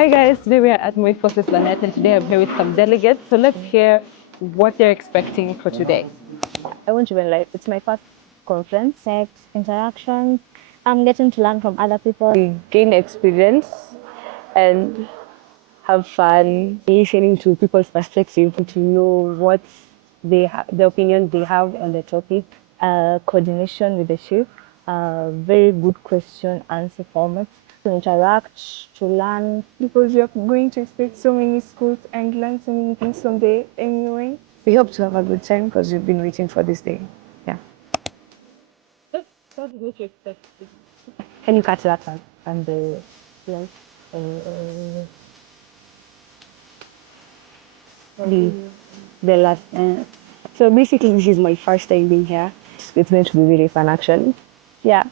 Hi guys, today we are at Moit Forces Lanet and today I'm here with some delegates. So let's hear what they're expecting for today. I won't even lie, it's my first conference, sex, interaction. I'm getting to learn from other people. We gain experience and have fun listening to people's perspective to know what the opinions they have on the topic. Coordination with the chief, very good question answer format to interact, to learn. Because you're going to expect so many schools and learn so many things from there anyway. We hope to have a good time because we've been waiting for this day. Yeah. Can you cut that one? And the yes, the last. So basically, this is my first time being here. It's going to be really fun, actually. Yeah.